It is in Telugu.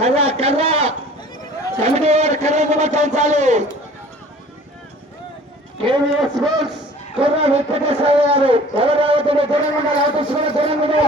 కర్ర కమిటీ వారు కర్ర కూడా పెంచాలి. కేవీఎస్ స్పోర్ట్స్ కుర్ర వెంకటేశ్వర గారు ఎవరు దూరంగా ఆఫీస్ కూడా దూరంగా